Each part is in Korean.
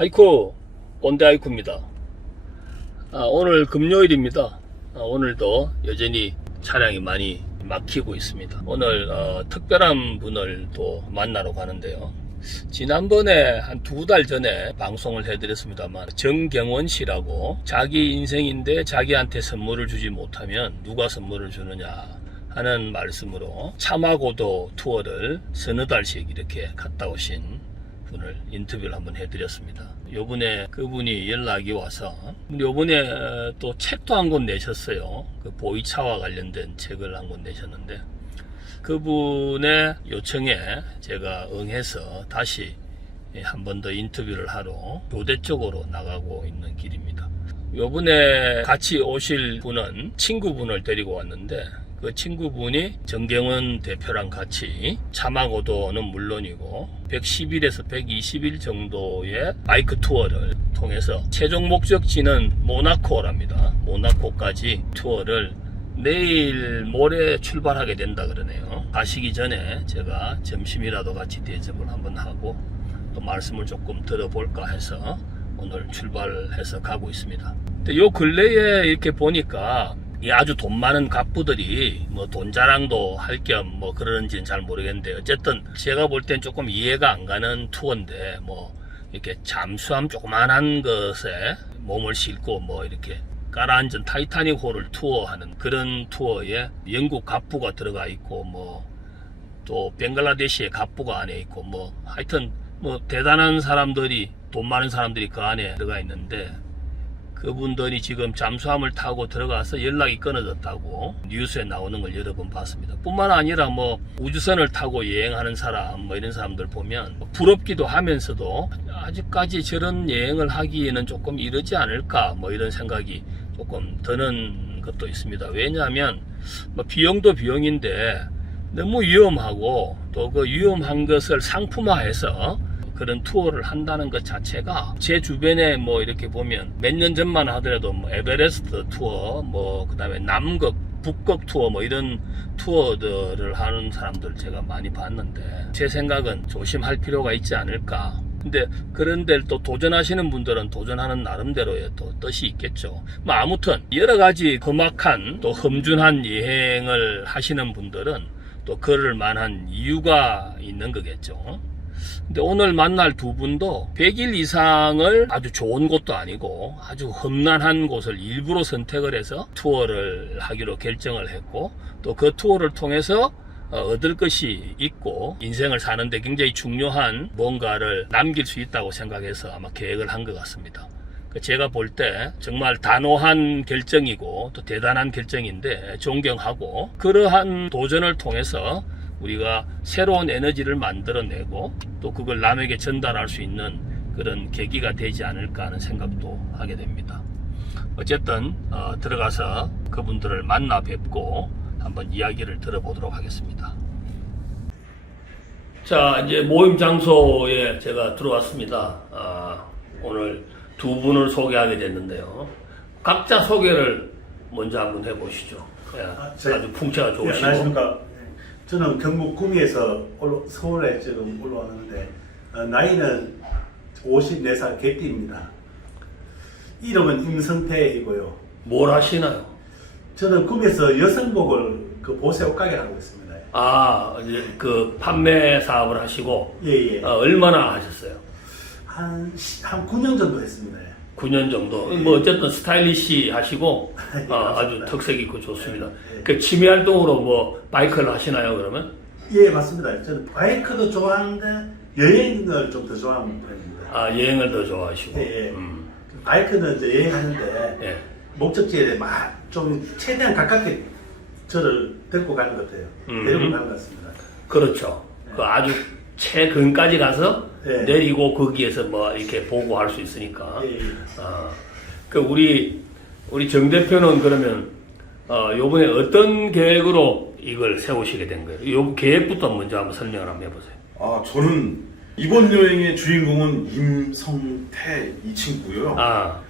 아이쿠, 온대 아이쿠입니다. 오늘 금요일입니다. 오늘도 여전히 차량이 많이 막히고 있습니다. 오늘 특별한 분을 또 만나러 가는데요. 지난번에 한 2달 전에 방송을 해드렸습니다만, 정경원 씨라고 자기 인생인데 자기한테 선물을 주지 못하면 누가 선물을 주느냐 하는 말씀으로 차마고도 투어를 서너 달씩 이렇게 갔다 오신 분을 인터뷰를 한번 해드렸습니다. 요번에 그분이 연락이 와서, 요번에 또 책도 한 권 내셨어요. 그 보이차와 관련된 책을 한 권 내셨는데, 그분의 요청에 제가 응해서 다시 한 번 더 인터뷰를 하러 교대 쪽으로 나가고 있는 길입니다. 요번에 같이 오실 분은 친구분을 데리고 왔는데, 그 친구분이 정경원 대표랑 같이 차마고도는 물론이고 110일에서 120일 정도의 바이크 투어를 통해서 최종 목적지는 모나코랍니다. 모나코까지 투어를 내일 모레 출발하게 된다 그러네요. 가시기 전에 제가 점심이라도 같이 대접을 한번 하고 또 말씀을 조금 들어볼까 해서 오늘 출발해서 가고 있습니다. 근데 요 근래에 이렇게 보니까 이 아주 돈 많은 갑부들이 뭐 돈 자랑도 할 겸 뭐 그러는지는 잘 모르겠는데, 어쨌든 제가 볼 땐 조금 이해가 안 가는 투어인데, 뭐 이렇게 잠수함 조그만한 것에 몸을 싣고 뭐 이렇게 가라앉은 타이타닉 호를 투어하는 그런 투어에 영국 갑부가 들어가 있고, 뭐 또 벵글라데시의 갑부가 안에 있고, 뭐 하여튼 뭐 대단한 사람들이, 돈 많은 사람들이 그 안에 들어가 있는데, 그분들이 지금 잠수함을 타고 들어가서 연락이 끊어졌다고 뉴스에 나오는 걸 여러 번 봤습니다. 뿐만 아니라 뭐 우주선을 타고 여행하는 사람, 뭐 이런 사람들 보면 부럽기도 하면서도 아직까지 저런 여행을 하기에는 조금 이르지 않을까, 뭐 이런 생각이 조금 드는 것도 있습니다. 왜냐하면 뭐 비용도 비용인데 너무 위험하고, 또 그 위험한 것을 상품화해서 그런 투어를 한다는 것 자체가, 제 주변에 뭐 이렇게 보면 몇 년 전만 하더라도 뭐 에베레스트 투어, 뭐 그 다음에 남극, 북극 투어, 뭐 이런 투어들을 하는 사람들 제가 많이 봤는데, 제 생각은 조심할 필요가 있지 않을까. 근데 그런데 또 도전하시는 분들은 도전하는 나름대로의 또 뜻이 있겠죠. 뭐 아무튼 여러 가지 험악한 또 험준한 여행을 하시는 분들은 또 그럴 만한 이유가 있는 거겠죠. 근데 오늘 만날 두 분도 100일 이상을 아주 좋은 곳도 아니고 아주 험난한 곳을 일부러 선택을 해서 투어를 하기로 결정을 했고, 또 그 투어를 통해서 얻을 것이 있고 인생을 사는데 굉장히 중요한 뭔가를 남길 수 있다고 생각해서 아마 계획을 한 것 같습니다. 제가 볼 때 정말 단호한 결정이고 또 대단한 결정인데 존경하고, 그러한 도전을 통해서 우리가 새로운 에너지를 만들어내고 또 그걸 남에게 전달할 수 있는 그런 계기가 되지 않을까 하는 생각도 하게 됩니다. 어쨌든 들어가서 그분들을 만나 뵙고 한번 이야기를 들어보도록 하겠습니다. 자, 이제 모임 장소에 제가 들어왔습니다. 오늘 두 분을 소개하게 됐는데요. 각자 소개를 먼저 한번 해보시죠. 아주 풍채가 좋으시고. 안녕하십니까. 저는 경북 구미에서 서울에 지금 올라왔는데, 나이는 54살 개띠입니다. 이름은 임성태이고요. 뭘 하시나요? 저는 구미에서 여성복을 보세 옷가게를 하고 있습니다. 이제 그 판매 사업을 하시고. 예. 얼마나 하셨어요? 한 9년 정도 했습니다. 9년 정도. 예. 뭐 어쨌든 스타일리시 하시고 예, 아주 특색 있고 좋습니다. 예. 그 취미 활동으로 뭐 바이크를 하시나요, 그러면? 예, 맞습니다. 저는 바이크도 좋아하는데 여행을 좀 더 좋아하는 편입니다. 여행을 더 좋아하시고. 예. 바이크는 이제 여행하는데 예. 목적지에 좀 최대한 가깝게 저를 데리고 가는 것 같아요. 데리고 가는 것 같습니다. 그렇죠. 그 아주 최근까지 가서 예. 내리고 거기에서 뭐 이렇게 보고 할 수 있으니까. 예. 그 우리 정 대표는 그러면 요번에 어떤 계획으로 이걸 세우시게 된 거예요? 요 계획부터 먼저 한번 설명을 한번 해보세요. 저는 이번 여행의 주인공은 임성태 이 친구고요.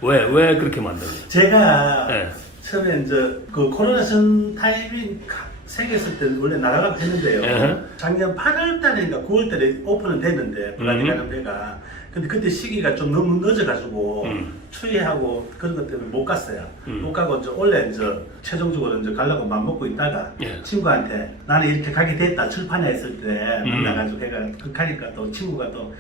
왜 그렇게 만든 거예요? 제가 예. 처음에 이제 그 코로나 전 타이밍 세계 있을 때는 원래 나가라고 했는데요. 예. 작년 8월 달인가 9월 달에 오픈은 됐는데 블라디 가는 배가. 근데 그때 시기가 좀 너무 늦어가지고 추위하고 그런 것 때문에 못 갔어요. 못 가고 이제 원래 이제 최종적으로 이제 가려고 맘 먹고 있다가 예. 친구한테 나는 이렇게 가게 됐다 출판에 했을 때 만나가지고 걔가 그 가니까 또 친구가 또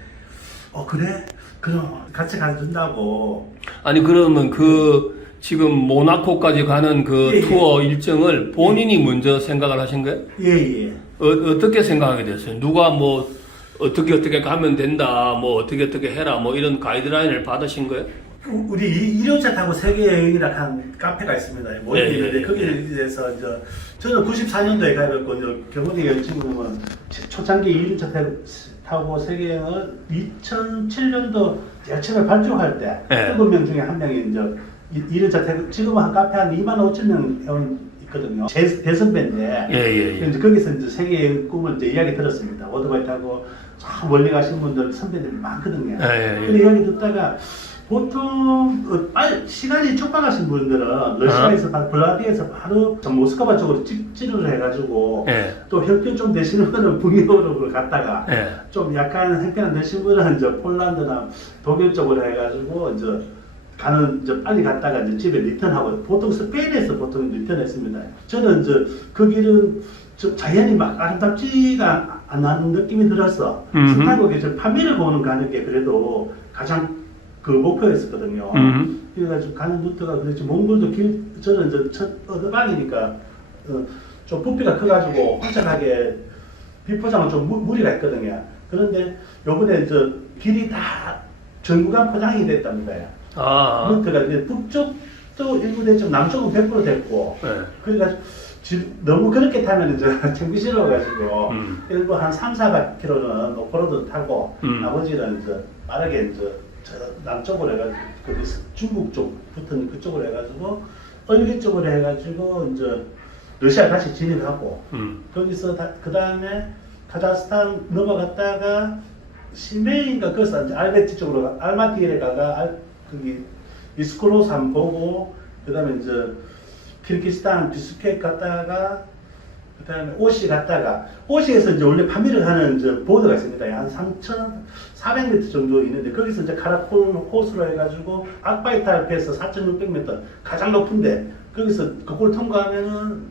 그래? 그럼 같이 가준다고. 아니 그러면 그 지금 모나코까지 가는 그 예, 예. 투어 일정을 본인이 먼저 생각을 하신 거예요? 예예. 어떻게 생각하게 됐어요? 누가 뭐 어떻게 가면 된다, 뭐 어떻게 해라, 뭐 이런 가이드라인을 받으신 거예요? 우리 1호차 타고 세계 여행이라 한 카페가 있습니다. 모임이 예, 예, 있는데 예. 거기에서 이제 저는 94년도에 가입했고 이제 경훈이 여자친구는 초창기 1호차 타고 세계 여행을 2007년도 제가 처음에 발주할 때 예. 7명 중에 한 명이 이제 1호차 타고 지금은 한 카페 한 25,000명 회원 있거든요. 제 대선배인데 예. 이제 거기서 이제 세계 여행 꿈을 이제 이야기 들었습니다. 오토바이 타고 참 멀리 가신 분들 선배들이 많거든요. 예. 근데 이야기 듣다가 보통 시간이 촉박하신 분들은 러시아에서 블라디에서 바로 모스크바 쪽으로 직진을 해가지고 예. 또 형편 좀 되시는 분은 북유럽으로 갔다가 예. 좀 약간 형편 안 되신 분은 이제 폴란드나 독일 쪽으로 해가지고 이제 빨리 갔다가 이제 집에 리턴하고 보통 스페인에서 보통 리턴했습니다. 저는 이제 그 길은 자연이 막 아름답지가 않은 느낌이 들었어. 스타벅에 파미를 보는 가는 게 그래도 가장 그 목표였었거든요. 그래가지고 가는 루트가 그랬지 몽골도 저는 이제 첫 어드방이니까 좀 부피가 커가지고 혼자 가게 비포장은 좀 무리가 있거든요. 그런데 요번에 이제 길이 다 전구간 포장이 됐답니다. 루트가 이제 북쪽도 일부 됐지만 남쪽은 100% 됐고 예. 그래가지고 너무 그렇게 타면 이제 창기 싫어가지고 일부 한 3-400km는 오프로드 타고 나머지는 이제 빠르게 이제 저 남쪽으로 해가지고 중국 쪽 붙은 그쪽으로 해가지고 얼기 쪽으로 해가지고 이제 러시아 다시 진입하고 거기서 그 다음에 카자흐스탄 넘어갔다가 시메인가 거기서 이제 알베티 쪽으로 알마티에 가가 거기 이스콜로산 보고 그 다음에 이제 키르기스탄 비스케크 갔다가 그 다음에 오시 갔다가 오시에서 이제 원래 파미를 하는 이제 보드가 있습니다. 한 3,400m 정도 있는데 거기서 이제 카라콜 호수로 해가지고 악바이탈페에서 4,600m 가장 높은데 거기서 그걸 통과하면은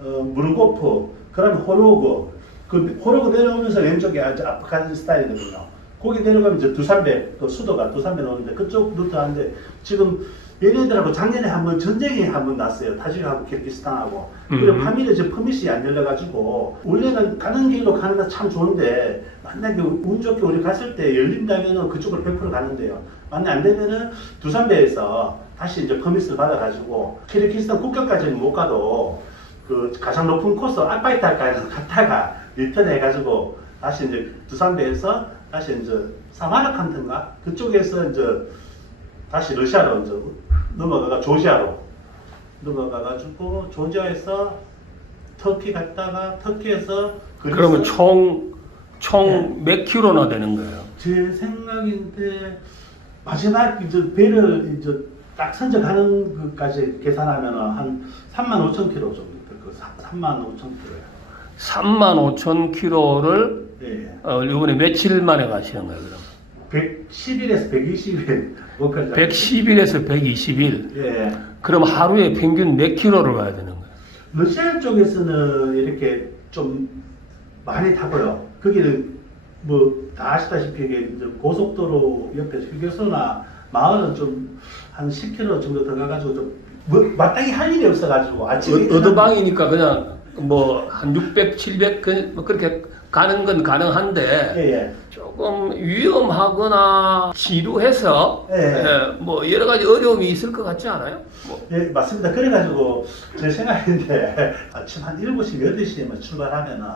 무르고프 그다음에 호로그 그 호로그 내려오면서 왼쪽에 아주 아프가니스탄이거든요. 거기 내려가면 이제 두산베 그 수도가 두산베 나오는데 그쪽 루트 하는데 지금 얘네들하고 작년에 한번 전쟁이 한번 났어요. 타지크하고 키르기스탄하고. 그리고 파미르 지금 퍼밋이 안 열려가지고 원래는 가는 길로 가는 건 참 좋은데 만약에 운 좋게 우리 갔을 때 열린다면은 그쪽으로 100% 가는데요. 만약 안 되면은 두산베에서 다시 이제 퍼밋을 받아가지고 키르기스탄 국경까지는 못 가도 그 가장 높은 코스 알바이탈까지 갔다가 리턴 해가지고 다시 이제 두산베에서 다시 이제 사마르칸트인가 그쪽에서 이제 다시 러시아로 이제 넘어가가 조지아로 넘어가가지고 조지아에서 터키 갔다가 터키에서 그러면 총 몇 킬로나 되는 거예요? 제 생각인데 마지막 이제 배를 이제 딱 선적하는 것까지 계산하면은 한 35,000km 정도 될 거. 35,000km예요. 35,000km를 예. 이번에 며칠 만에 가시는 거예요, 그럼? 110일에서 120일. 110일에서 120일. 예. 그럼 하루에 평균 몇 킬로를 가야 되는 거예요? 러시아 쪽에서는 이렇게 좀 많이 타고요. 거기는 뭐 다 아시다시피 이게 이제 고속도로 옆에 휴게소나 마을은 좀 한 10km 정도 더 가가지고 좀 마땅히 할 일이 없어가지고 아침에 어드방이니까 그냥 뭐 한 600, 700 그렇게 가는 건 가능한데 예. 조금 위험하거나 지루해서 예. 뭐 여러 가지 어려움이 있을 것 같지 않아요? 뭐. 예, 맞습니다. 그래가지고 제 생각인데 아침 한 7시, 8시에만 출발하면은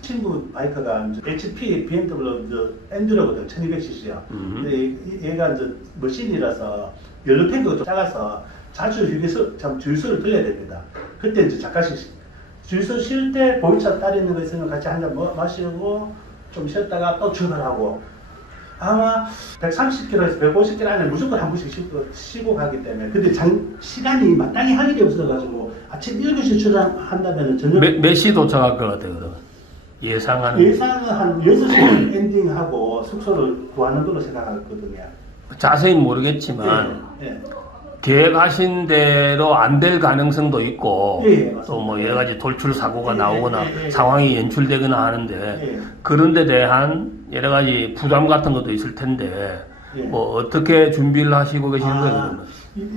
친구 바이크가 이제 HP BMW 엔듀로거든, 1200cc야. 근데 얘가 이제 머신이라서 연료 탱크가 좀 작아서 자주 휴게소, 참 주유소를 들려야 됩니다. 그때 이제 잠깐씩 주유소 쉴 때 보이차 딸 있는 거 있으면 같이 한잔 마시고 좀 쉬었다가 또 출발하고 아마 130km에서 150km 안에 무조건 한 번씩 쉬고 가기 때문에 근데 시간이 마땅히 할 일이 없어가지고 아침 7시 출항한다면 저녁 몇 시 도착할 것 같아요, 그럼? 예상하는. 예상은 한 6시 엔딩하고 숙소를 구하는 걸로 생각하거든요. 자세히 모르겠지만, 예. 계획하신 대로 안 될 가능성도 있고, 예, 맞습니다. 또 뭐 여러 가지 돌출 사고가 예, 나오거나 예, 예, 예. 상황이 연출되거나 하는데, 예. 그런 데 대한 여러 가지 부담 같은 것도 있을 텐데, 예. 뭐 어떻게 준비를 하시고 계시는 거예요? 그러면?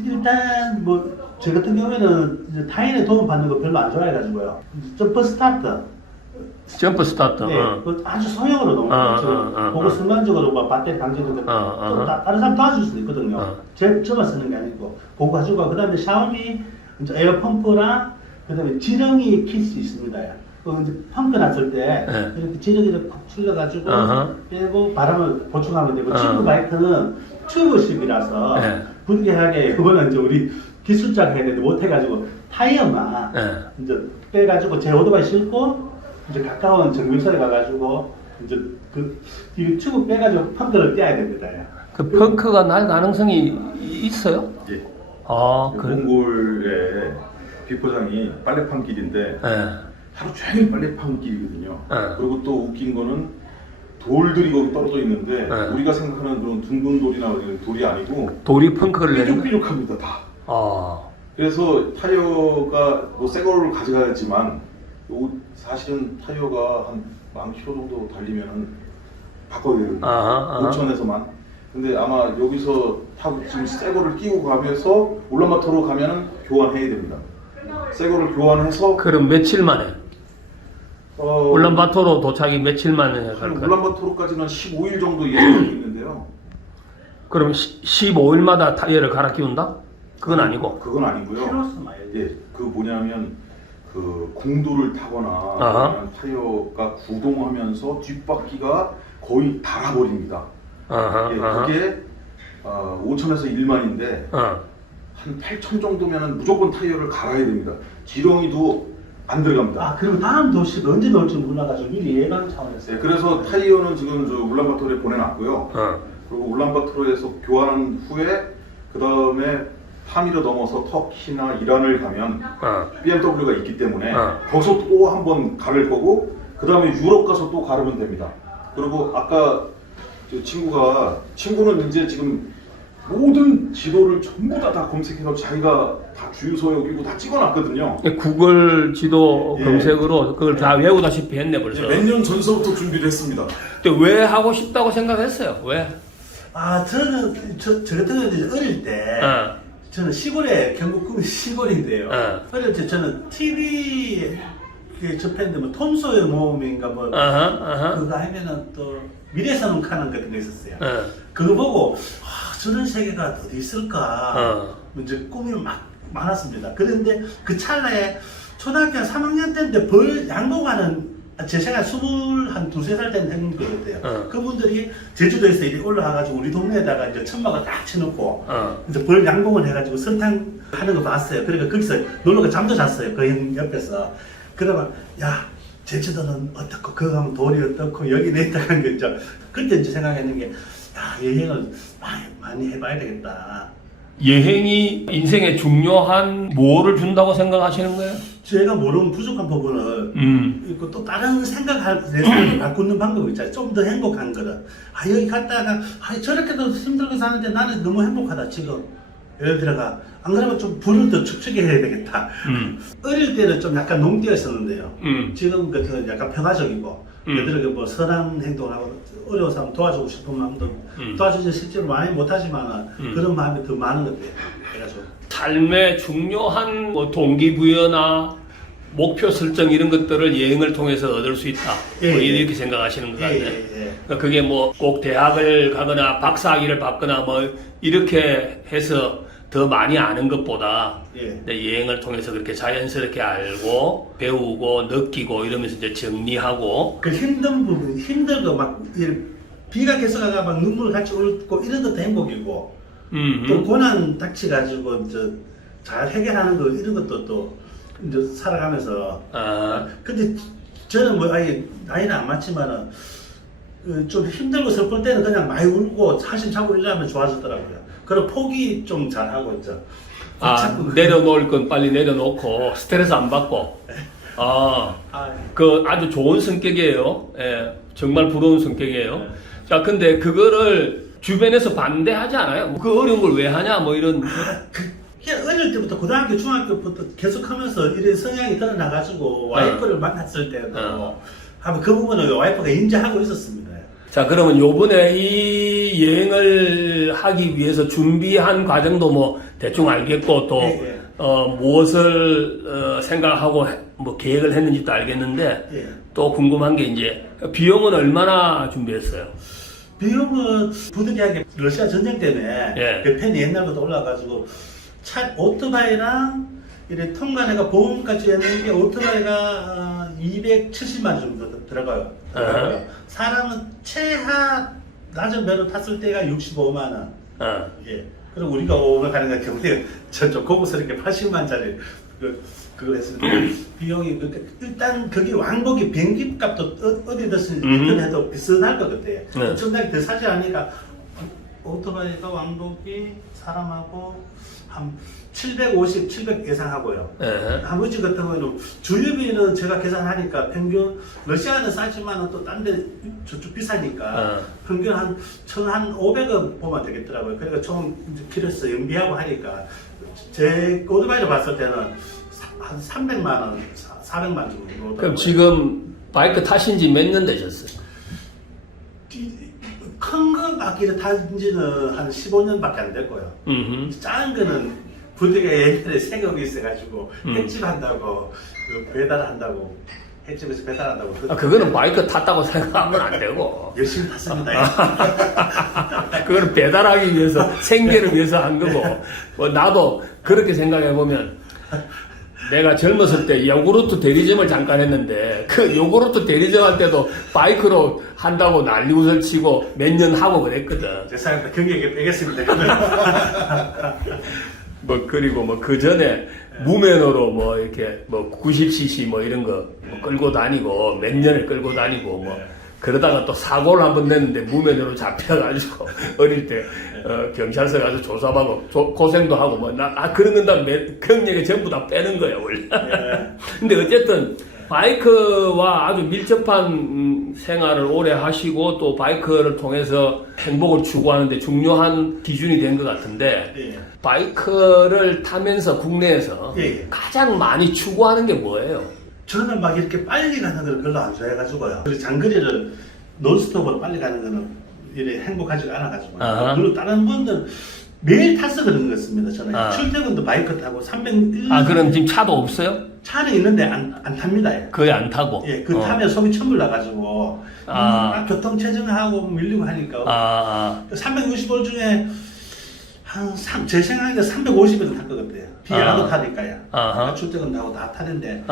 일단 뭐 저 같은 경우에는 이제 타인의 도움 받는 거 별로 안 좋아해가지고요. 점프 스타트. 점프 스타트. 네, 그 아주 소형으로 너무 지금 보고 순간적으로 뭐 배터리 방지도 다른 사람 도와줄 수도 있거든요. 저만 쓰는 게 아니고 보고 가지고 그다음에 샤오미 이제 에어 펌프랑 그다음에 지렁이 킬 수 있습니다. 이제 펑크 났을 때 이렇게 지렁이를 콕 출려가지고 빼고 바람을 보충하면 되고 친구 바이크는 튜브식이라서 불리하게 이거는 이제 우리 기술자가 해야 되는데 못해가지고 타이어만 이제 빼가지고 제 오토바이 싣고 이제 가까운 정밀소에 가가지고 이제 그 튜브 빼가지고 펑크를 떼야 됩니다. 그 펑크가 날 가능성이 있어요? 예. 아, 그래? 몽골의 비포장이 빨래판 길인데 하루 종일 빨래판 길이거든요. 그리고 또 웃긴 거는 돌들이 거기 떨어져 있는데 우리가 생각하는 그런 둥근 돌이나 그런 돌이 아니고 돌이 펑크를 내는 거예요? 삐죽삐죽합니다 다. 그래서 타이어가 뭐 새 거를 가져가야지만 사실은 타이어가 한 10,000km 정도 달리면 바꿔야 되거든요. 온천에서만. 근데 아마 여기서 타고 지금 새 거를 끼고 가면서 울란바토르 가면은 교환해야 됩니다. 새 거를 교환해서 그럼 며칠 만에? 울란바토르 도착이 며칠 만에 갈까요? 울란바토르까지는 15일 정도 예상이 있는데요. 그럼 15일마다 타이어를 갈아 끼운다? 그건 아니고. 그건 아니고요. 예, 그 뭐냐면 그 공도를 타거나 아니면 타이어가 구동하면서 뒷바퀴가 거의 닳아버립니다. 예, 그게 5천에서 1만인데 한 8천 정도면 무조건 타이어를 갈아야 됩니다. 지렁이도 안 들어갑니다. 그리고 다음 도시가 언제 나올지 몰라가지고 미리 예방 차원에서. 네, 그래서 타이어는 지금 저 울란바토르에 보내놨고요. 그리고 울란바토르에서 교환한 후에 그 다음에 파미를 넘어서 터키나 이란을 가면 BMW가 있기 때문에 거기서 또 한 번 가를 거고 그 다음에 유럽 가서 또 가르면 됩니다. 그리고 아까 저 친구는 이제 지금 모든 지도를 전부 다 검색해서 자기가 다 주유소 여기고 다 찍어놨거든요. 구글 지도 검색으로 그걸 다 외우다시피 했네 벌써. 몇 년 전서부터 준비를 했습니다. 근데 왜 하고 싶다고 생각했어요? 왜? 저는 저 같은 경우는 이제 어릴 때 저는 시골에 경북 시골인데요. 어릴 때 저는 TV 접했는데 뭐 톰 소요 모험인가 뭐 그거 하면은 또 미래선언 카는 같은 거 있었어요. 그거 보고 저런 세계가 어디 있을까 이제 꿈이 막 많았습니다. 그런데 그 찰나에 초등학교 3학년 때인데 벌 양봉하는 제 생각 23살 때는 행동이었대요. 그분들이 제주도에서 이리 올라와가지고 우리 동네에다가 이제 천막을 딱 쳐놓고 이제 벌 양봉을 해가지고 선탕 하는 거 봤어요. 그러니까 거기서 놀러가 잠도 잤어요. 그 형 옆에서. 그러면 야 제주도는 어떻고 그거 가면 돌이 어떻고 여기 내다가 이제 그때 이제 생각했는 게 여행을 많이 해봐야 되겠다. 여행이 인생에 중요한 뭐를 준다고 생각하시는 거예요? 제가 모르는 부족한 부분을 있고 또 다른 내 생각을 바꾸는 방법이 있잖아요. 좀 더 행복한 거를 여기 갔다가 저렇게도 힘들게 사는데 나는 너무 행복하다 지금. 예를 들어가 안 그러면 좀 불을 더 축축해 해야 되겠다. 어릴 때는 좀 약간 농띠였었는데요. 지금 같은 약간 평화적이고 예를 들어 뭐 선한 행동하고 어려운 사람 도와주고 싶은 마음도 도와주지 실제로 많이 못하지만 그런 마음이 더 많은 것 같아요. 그래가지고 삶의 중요한 뭐 동기부여나 목표 설정 이런 것들을 여행을 통해서 얻을 수 있다. 뭐 이렇게 생각하시는 것 같아요. 그러니까 그게 뭐 꼭 대학을 가거나 박사학위를 받거나 뭐 이렇게 해서 더 많이 아는 것보다 여행을 통해서 그렇게 자연스럽게 알고 배우고 느끼고 이러면서 이제 정리하고 그 힘든 부분 힘들고 막 비가 계속 가가 막 눈물 같이 옳고 이런 것도 행복이고 또 고난 닥쳐가지고 잘 해결하는 거 이런 것도 또 이제 살아가면서 근데 저는 뭐 나이는 안 맞지만은 좀 힘들고 슬플 때는 그냥 많이 울고 한심 차고 이러면 좋아지더라고요. 그리고 포기 좀 잘하고 있죠. 내려놓을 건 빨리 내려놓고 스트레스 안 받고. 그 아주 좋은 성격이에요. 예, 정말 부러운 성격이에요. 자, 근데 그거를 주변에서 반대하지 않아요? 그 어려운 걸 왜 하냐, 뭐 이런. 그냥 어릴 때부터 고등학교, 중학교부터 계속하면서 이런 성향이 드러나가지고 와이프를 만났을 때도 하면 그 부분을 와이프가 인지하고 있었습니다. 자, 그러면 요번에 이 여행을 하기 위해서 준비한 과정도 뭐 대충 알겠고 또 무엇을 생각하고 뭐 계획을 했는지도 알겠는데 또 궁금한 게 이제 비용은 얼마나 준비했어요? 비용은 부득이하게 러시아 전쟁 때문에 배편이 옛날부터 올라가지고 오토바이랑 이래 통관해가 보험까지 했는데 오토바이가 270만 정도 들어가요. 사람은 최하 낮은 배로 탔을 때가 65만 원. 예. 그리고 우리가 오늘 가는 경우에 저쪽 고급스럽게 80만짜리 그걸 했습니다. 비용이 일단 거기 왕복이 비행기 값도 어디든지 해도 비슷할 것 같아요. 엄청나게 더 사지 않으니까 오토바이가 왕복이 사람하고 한 750, 700 예상하고요. 아버지 같은 경우에는 주유비는 제가 계산하니까 평균 러시아는 싸지만 또 딴 데 저쪽 비싸니까 평균 한 1,500원 보면 되겠더라고요. 그러니까 총 필요해서 연비하고 하니까 제 오토바이를 봤을 때는 한 300만 원, 400만 원 정도. 그럼 지금 바이크 타신 지 몇 년 되셨어요? 큰 거 바퀴를 탄 지는 한 15년밖에 안 됐고요. 작은 거는 부대가 옛날에 생각이 있어가지고 횟집 한다고 배달한다고 횟집에서 배달한다고. 그거는 바이크 탔다고 생각하면 안 되고 열심히 탔습니다. 그거는 배달하기 위해서 생계를 위해서 한 거고 뭐 나도 그렇게 생각해 보면 내가 젊었을 때 요구르트 대리점을 잠깐 했는데 그 요구르트 대리점 할 때도 바이크로 한다고 난리웃을 치고 몇 년 하고 그랬거든. 죄송합니다. 경력에 빼겠습니다. 뭐 그리고 뭐 그 전에 무면허로 뭐 이렇게 뭐 90cc 뭐 이런 거 뭐 끌고 다니고 몇 년을 끌고 다니고 뭐 그러다가 또 사고를 한번 냈는데 무면허로 잡혀가지고 어릴 때 경찰서 가서 조사받고 고생도 하고 뭐 그런 건 다 경력에 전부 다 빼는 거야 원래. 근데 어쨌든 바이크와 아주 밀접한 생활을 오래 하시고 또 바이크를 통해서 행복을 추구하는데 중요한 기준이 된 것 같은데 바이크를 타면서 국내에서 가장 많이 추구하는 게 뭐예요? 저는 막 이렇게 빨리 가는 걸 별로 안 좋아해가지고요. 그리고 장거리를 논스톱으로 빨리 가는 거는 이래 행복하지가 않아가지고. 물론 다른 분들은 매일 타서 그런 것 같습니다. 저는 출퇴근도 바이크 타고 301. 그럼 지금 차도 없어요? 차는 있는데 안 탑니다. 거의 안 타고. 예, 그 타면 속이 천불 나가지고 교통 체증하고 밀리고 하니까. 365 중에 제 생각에 350에도 탈 것 같아요. 비행하고 타니까요. 출퇴근도 하고 다 타는데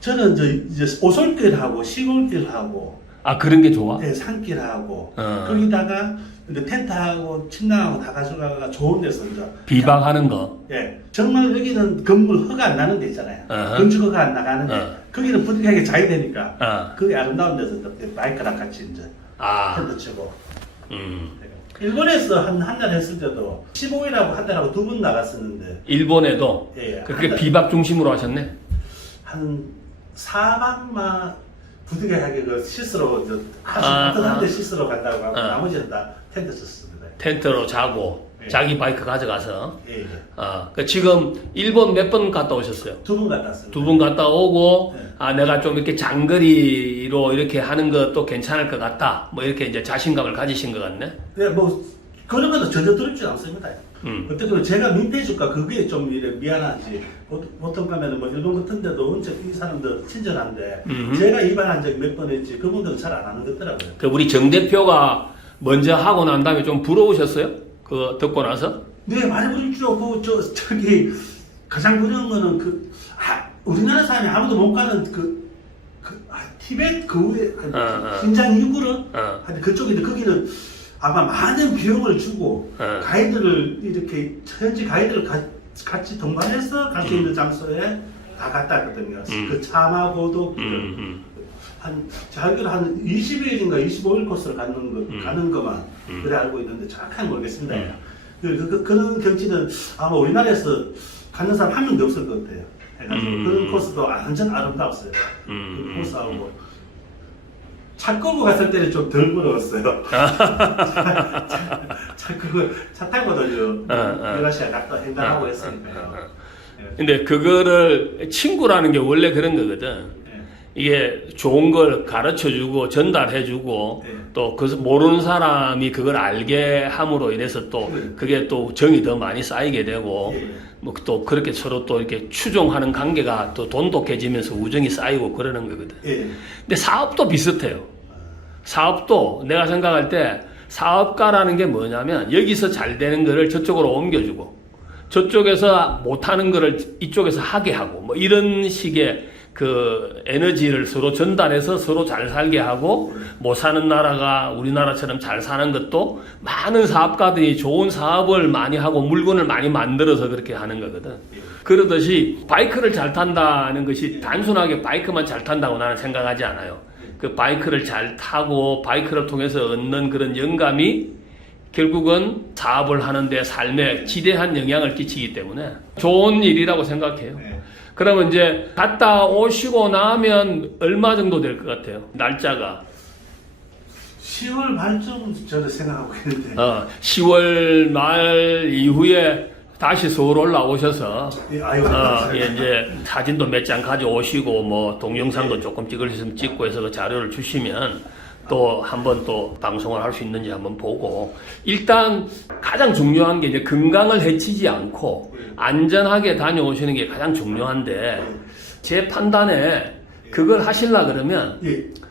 저는 이제 오솔길하고 시골길하고 그런 게 좋아? 네, 산길하고 거기다가 이제 텐트하고 침낭하고 다 가져가가 좋은 데서 이제 비박하는 거. 예, 정말 여기는 건물 허가 안 나는 데 있잖아요. 건축 허가 안 나가는데 거기는 부득이하게 자유 되니까 그게 아름다운 데서 바이크랑 같이 이제 텐트 치고. 일본에서 한 달 했을 때도 15일하고 한 달하고 2번 나갔었는데. 일본에도? 예. 그렇게 비박 중심으로 하셨네? 한 4박만 부득이하게 그 실수로 한대 실수로 간다고 하고 나머지는 다 텐트 썼습니다. 텐트로 자고 자기 바이크 가져가서. 지금 일본 몇 번 갔다 오셨어요? 2번 갔다 왔습니다. 2번 갔다 오고 내가 좀 이렇게 장거리로 이렇게 하는 것도 괜찮을 것 같다. 뭐 이렇게 이제 자신감을 가지신 것 같네. 네, 뭐 그런 것도 전혀 두렵지 않습니다. 어떻게 제가 민폐줄까 그게 좀 이래 미안하지. 보통 가면은 뭐 일본 같은 데도 언제 이 사람들 친절한데 제가 입안한 적이 몇 번 했지 그분들은 잘 안 하는 것 같더라고요. 우리 정 대표가 먼저 하고 난 다음에 좀 부러우셨어요? 그거 듣고 나서? 네, 많이 부럽죠. 저기 가장 부러운 거는 우리나라 사람이 아무도 못 가는 티벳 그 위에 신장 유구르 그쪽인데 거기는 아마 많은 비용을 주고 가이드를 이렇게 현지 가이드를 같이 동반해서 갈 수 있는 장소에 다 갔다 왔거든요. 그 차마고도 제가 알기로 한 20일인가 25일 코스를 가는 것만 그래 알고 있는데 정확하게 모르겠습니다. 그런 경치는 아마 우리나라에서 가는 사람 한 명도 없을 것 같아요. 해가지고 그런 코스도 완전 아름답었어요. 그 코스하고 차 끌고 갔을 때는 좀 덜 부러웠어요. 차 타고도 유라시아 갔다 횡단하고 했으니까요. 근데 그거를 친구라는 게 원래 그런 거거든. 이게 좋은 걸 가르쳐주고 전달해주고 또 그 모르는 사람이 그걸 알게 함으로 인해서 또 그게 또 정이 더 많이 쌓이게 되고 뭐 또 그렇게 서로 또 이렇게 추종하는 관계가 또 돈독해지면서 우정이 쌓이고 그러는 거거든. 근데 사업도 비슷해요. 사업도 내가 생각할 때 사업가라는 게 뭐냐면 여기서 잘 되는 거를 저쪽으로 옮겨주고 저쪽에서 못하는 거를 이쪽에서 하게 하고 뭐 이런 식의 그 에너지를 서로 전달해서 서로 잘 살게 하고 못 사는 나라가 우리나라처럼 잘 사는 것도 많은 사업가들이 좋은 사업을 많이 하고 물건을 많이 만들어서 그렇게 하는 거거든. 그러듯이 바이크를 잘 탄다는 것이 단순하게 바이크만 잘 탄다고 나는 생각하지 않아요. 그 바이크를 잘 타고 바이크를 통해서 얻는 그런 영감이 결국은 사업을 하는데 삶에 지대한 영향을 끼치기 때문에 좋은 일이라고 생각해요. 그러면 이제 갔다 오시고 나면 얼마 정도 될 것 같아요? 날짜가 10월 말쯤 저는 생각하고 있는데 10월 말 이후에 다시 서울 올라오셔서 이제 사진도 몇 장 가져오시고 뭐 동영상도 조금 찍을 수 있으면 찍고 해서 그 자료를 주시면 또 한번 또 방송을 할 수 있는지 한번 보고 일단 가장 중요한 게 이제 건강을 해치지 않고 안전하게 다녀오시는 게 가장 중요한데 제 판단에 그걸 하시려 그러면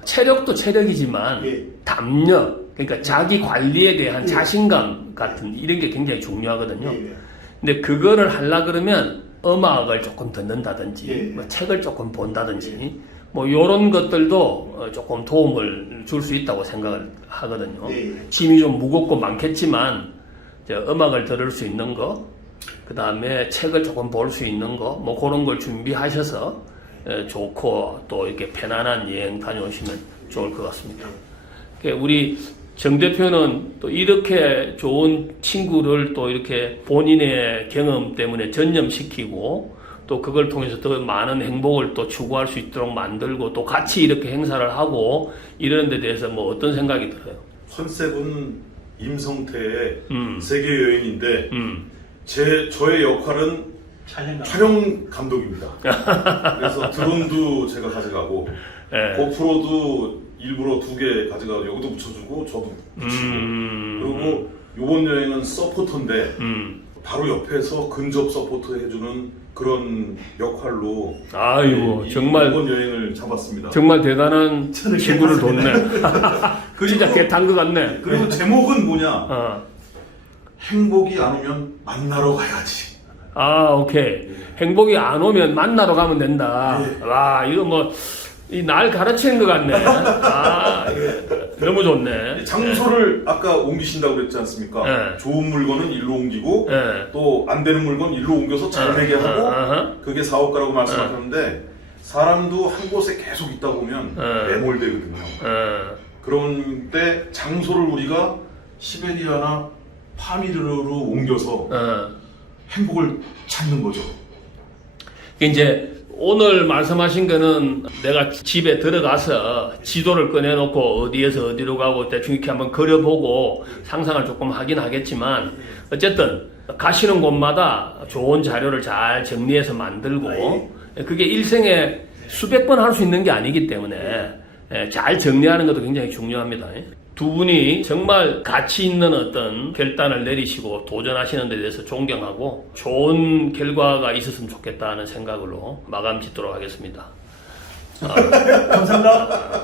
체력도 체력이지만 담력 그러니까 자기 관리에 대한 자신감 같은 이런 게 굉장히 중요하거든요. 근데 그거를 하려 그러면 음악을 조금 듣는다든지 뭐 책을 조금 본다든지 뭐 요런 것들도 조금 도움을 줄 수 있다고 생각을 하거든요. 짐이 좀 무겁고 많겠지만 음악을 들을 수 있는 거, 그 다음에 책을 조금 볼 수 있는 거, 뭐 그런 걸 준비하셔서 좋고 또 이렇게 편안한 여행 다녀오시면 좋을 것 같습니다. 우리 정 대표는 또 이렇게 좋은 친구를 또 이렇게 본인의 경험 때문에 전념시키고 또 그걸 통해서 더 많은 행복을 또 추구할 수 있도록 만들고 또 같이 이렇게 행사를 하고 이러는 데 대해서 뭐 어떤 생각이 들어요? 컨셉은 임성태의 세계 여행인데 저의 역할은 촬영 감독입니다. 그래서 드론도 제가 가져가고 고프로도 일부러 2개 가져가서 여기도 붙여주고 저도 붙이고 그리고 이번 여행은 서포터인데 바로 옆에서 근접 서포터 해주는 그런 역할로 아이고 정말 이번 여행을 잡았습니다. 정말 대단한 친구를 뒀네. 진짜 개탄 것 같네. 그리고 제목은 뭐냐? 행복이 안 오면 만나러 가야지. 오케이. 행복이 안 오면 만나러 가면 된다. 와 이거 뭐 이 날 가르치는 것 같네. 이게 너무 좋네. 장소를 아까 옮기신다고 그랬지 않습니까? 좋은 물건은 일로 옮기고 또 안 되는 물건 일로 옮겨서 잘 되게 하고 그게 사업가라고 말씀하셨는데 사람도 한 곳에 계속 있다 보면 매몰되거든요. 그런데 장소를 우리가 시베리아나 파미르로 옮겨서 행복을 찾는 거죠. 이제 오늘 말씀하신 거는 내가 집에 들어가서 지도를 꺼내놓고 어디에서 어디로 가고 대충 이렇게 한번 그려보고 상상을 조금 하긴 하겠지만 어쨌든 가시는 곳마다 좋은 자료를 잘 정리해서 만들고 그게 일생에 수백 번 할 수 있는 게 아니기 때문에 잘 정리하는 것도 굉장히 중요합니다. 두 분이 정말 가치 있는 어떤 결단을 내리시고 도전하시는 데 대해서 존경하고 좋은 결과가 있었으면 좋겠다는 생각으로 마감 짓도록 하겠습니다. 감사합니다.